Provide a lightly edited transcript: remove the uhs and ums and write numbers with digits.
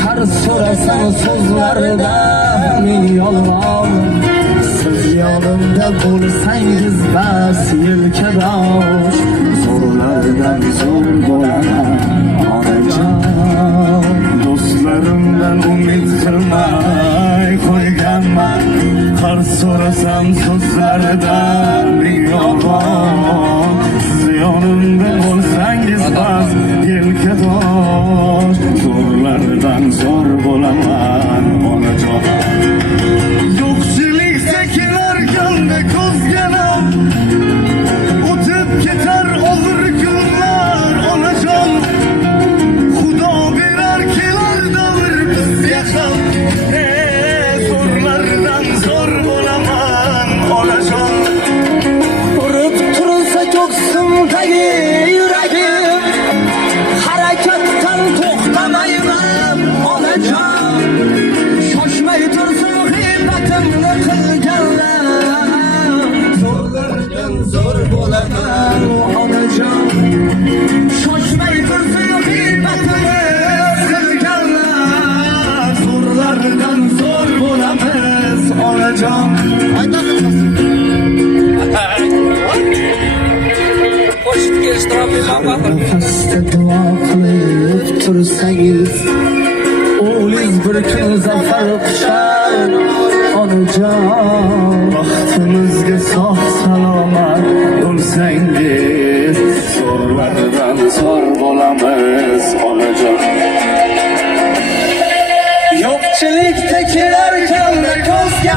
Qarz so'rasam so'zlarida ming yolg'on. Siz yonimda bo'lsangiz bas yelkadosh, zo'rlardan zo'r bo'laman onajon. Do'stlarimdan umid qilmay qo'yganman, qarz so'rasam so'zlarida ming yolg'on. Siz yonimda bo'lsangiz bas yelkadosh, zo'rlardan zo'r bo'laman onajon. Yo'qchilik sekilarganda ko'zganam, o'tib ketar og'ir kunlar onajon. Xudo berar kelar davr bizga ham, zo'rlardan zo'r bo'laman onajon. Urib turilsa ko'ksimdagi yuragim, harakatdan to'xtamayman onajon. Shoshmay tursin g'iybatimni qilganlar, zo'rlardan zo'r bo'laman onajon. Shoshmay tursin g'iybatimni qilganlar, zo'rlardan zo'r bo'lamiz onajon. Nafasda duo qilib tursangiz, o'g'lingiz bir kun zafar quchar onajon. Baxtimizga sog' salomat bo'lsangiz, zo'rlardan zo'r bo'lamiz onajon. Yo'qchilikda kelarkanda ko'zga